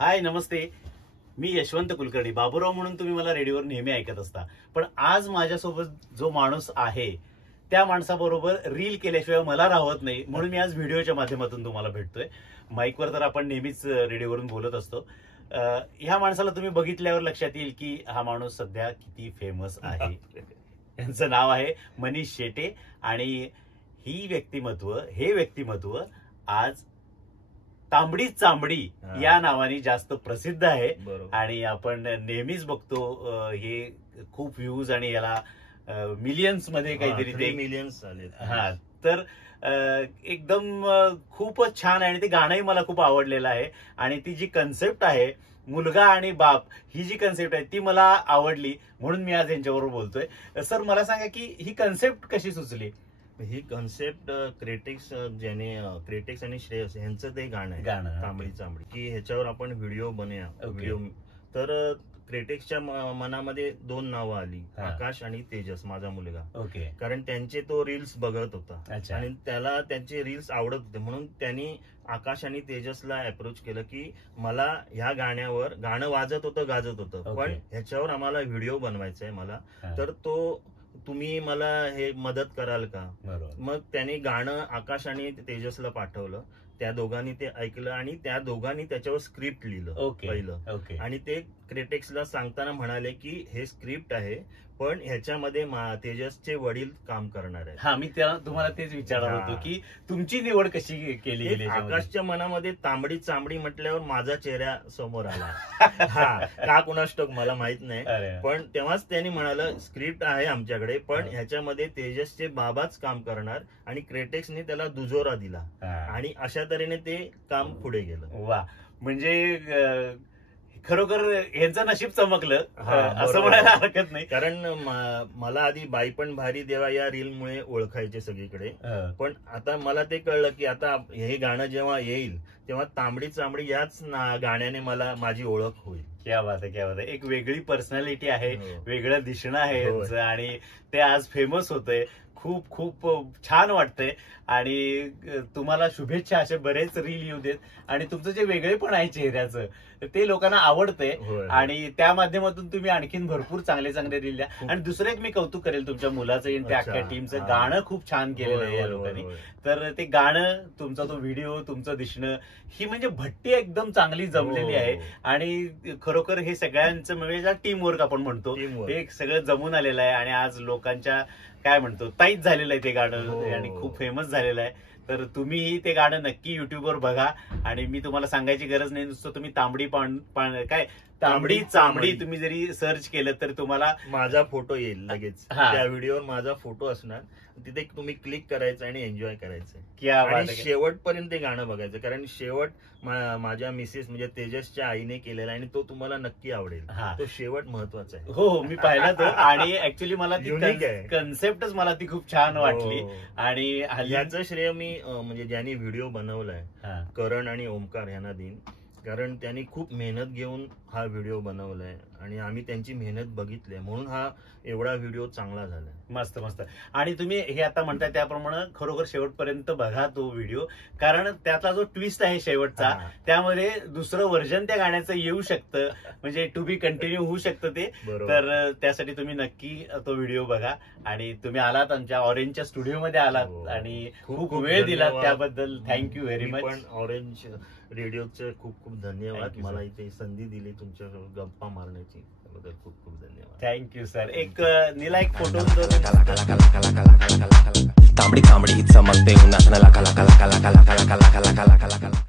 हाय नमस्ते, मी यशवंत कुलकर्णी. बाबूराव म्हणून तुम्ही मला रेडिओवर नेहमी ऐकत असता, पण आज माझ्यासोबत जो माणूस आहे त्या माणसाबरोबर रील केल्याशिवाय मला राहत नाही, म्हणून मी आज व्हिडिओच्या माध्यमातून तुम्हाला भेटतोय. माईकवर तर आपण नेहमीच रेडिओवरून बोलत असतो. ह्या माणसाला तुम्ही बघितल्यावर लक्षात येईल की हा माणूस सध्या किती फेमस आहे. यांचं नाव आहे मनीष शेटे आणि हे व्यक्तिमत्व आज तांबडी चांबडी या नावाने जास्त प्रसिद्ध आहे. आणि आपण नेहमीच बघतो हे खूप व्ह्यूज आणि याला मिलियन्स मध्ये काहीतरी ते मिलियन्स आले. हा, तर एकदम खूपच छान आहे आणि ते गाणंही मला खूप आवडलेलं आहे. आणि ती जी कन्सेप्ट आहे मुलगा आणि बाप, ही जी कन्सेप्ट आहे ती मला आवडली, म्हणून मी आज यांच्याबरोबर बोलतोय. सर, मला सांगा की ही कन्सेप्ट कशी सुचली? ही कन्सेप्ट क्रिटिक्स आणि श्रेयस यांचं ते गाणं आहे तांबडी चांबडी, की ह्याच्यावर आपण व्हिडिओ बनवूया. व्हिडिओ तर क्रिटिक्सच्या मनामध्ये दोन नावं आली, आकाश आणि तेजस, माझा मुलगा. कारण त्यांचे तो रील्स बघत होता आणि त्याला त्यांचे रील्स आवडत होते, म्हणून त्यांनी आकाश आणि तेजसला अप्रोच केलं की मला ह्या गाण्यावर गाणं वाजत होतं गाजत होतं, पण ह्याच्यावर आम्हाला व्हिडिओ बनवायचा आहे मला, तर तुम्ही मला हे मदत कराल का? मग त्यांनी गाणं आकाश आणि तेजसला पाठवलं, त्या दोघांनी ते ऐकलं आणि त्या दोघांनी त्याच्यावर स्क्रिप्ट लिहिलं पहिलं. आणि ते क्रिटिक्सला सांगताना म्हणाले की हे स्क्रिप्ट आहे, पण ह्याच्यामध्ये तेजसचे वडील काम करणार आहेत. हा, मी तुम्हाला तेच विचारणार होतो की तुमची निवड कशी केली गेली? आकाशच्या मनामध्ये तांबडी चांबडी म्हटल्यावर माझा चेहरा समोर आला. हा, का कुणास ठाऊक मला माहित नाही, पण तेव्हाच त्यांनी म्हणालं स्क्रिप्ट आहे आमच्याकडे, पण ह्याच्यामध्ये तेजसचे बाबाच काम करणार, आणि क्रिटिक्सने त्याला दुजोरा दिला आणि अशा तऱ्हेने ते काम पुढे गेलं. वा, म्हणजे खरोखर यांचं नशीब चमकलं असं म्हणायला हरकत नाही. कारण मला आधी बाई पण भारी देवा या रील मुळे ओळखायचे सगळीकडे, पण आता मला ते कळलं की आता हे गाणं जेव्हा येईल तेव्हा तांबडी चांबडी याच गाण्याने मला माझी ओळख होईल. क्या बात आहे, क्या बात आहे. एक वेगळी पर्सनॅलिटी आहे, वेगळं दिसणं आहे यांचं, आणि ते आज फेमस होतंय. खूप खूप छान वाटतंय आणि तुम्हाला शुभेच्छा. असे बरेच रील येऊ देत आणि तुमचं जे वेगळेपण आहे चेहऱ्याचं ते लोकांना आवडतंय, आणि त्या माध्यमातून तुम्ही आणखीन भरपूर चांगले चांगले रील द्या. आणि दुसरं एक मी कौतुक करेल तुमच्या मुलाचं आणि त्या अख्ख्या टीमचं. गाणं खूप छान केलेलं आहे या लोकांनी. तर ते गाणं, तुमचा तो व्हिडिओ, तुमचं दिसणं, ही म्हणजे भट्टी एकदम चांगली जमलेली आहे. आणि खरोखर हे सगळ्यांचं म्हणजे टीम वर्क आपण म्हणतो, हे सगळं जमून आलेलं आहे आणि आज लोकांच्या काय म्हणतो ताईच झालेलं आहे ते गाणं आणि खूप फेमस झालेलं आहे. तर तुम्हीही ते गाणं नक्की युट्यूबवर बघा. आणि मी तुम्हाला सांगायची गरज नाही, नुसतं तुम्ही तांबडी चांबडी तुम्ही जरी सर्च केलं तर तुम्हाला माझा फोटो येईल लगेच. त्या व्हिडिओवर माझा फोटो असणार, तिथे तुम्ही क्लिक करायचं आणि एन्जॉय करायचं. आणि शेवटपर्यंत ते गाणं बघायचं, कारण शेवट माझ्या मिसेस म्हणजे तेजसच्या आईने केलेला आहे आणि तो तुम्हाला नक्की आवडेल. तो शेवट महत्वाचा आहे. हो, मी पाहिला तो. आणि ऍक्च्युली मला ती कन्सेप्टच मला ती खूप छान वाटली. आणि याचं श्रेय मी म्हणजे ज्यांनी व्हिडिओ बनवलाय करण आणि ओमकार यांना देईन, कारण त्यांनी खूप मेहनत घेऊन हा व्हिडिओ बनवलाय आणि आम्ही त्यांची मेहनत बघितली, म्हणून हा एवढा व्हिडिओ चांगला झाला. मस्त मस्त. आणि तुम्ही हे आता म्हणताय त्याप्रमाणे खरोखर शेवटपर्यंत बघा तो व्हिडिओ, कारण त्यातला जो ट्विस्ट आहे शेवटचा, त्यामध्ये दुसरं व्हर्जन त्या गाण्याचं येऊ शकतं, म्हणजे टू बी कंटिन्यू होऊ शकतं ते. तर त्यासाठी तुम्ही नक्की तो व्हिडिओ बघा. आणि तुम्ही आलात आमच्या ऑरेंजच्या स्टुडिओमध्ये आलात आणि खूप वेळ दिला, त्याबद्दल थँक्यू व्हेरी मच. पण ऑरेंज रेडिओचे खूप खूप धन्यवाद, मला इथे संधी दिली तुमच्या गप्पा मारण्याची, त्याबद्दल खूप खूप धन्यवाद. Thank you sir. एक नीला एक फोटो. तांबडी तांबडी चमकते उन्हात, कला कला कला कला कला कला कला कला कला कला.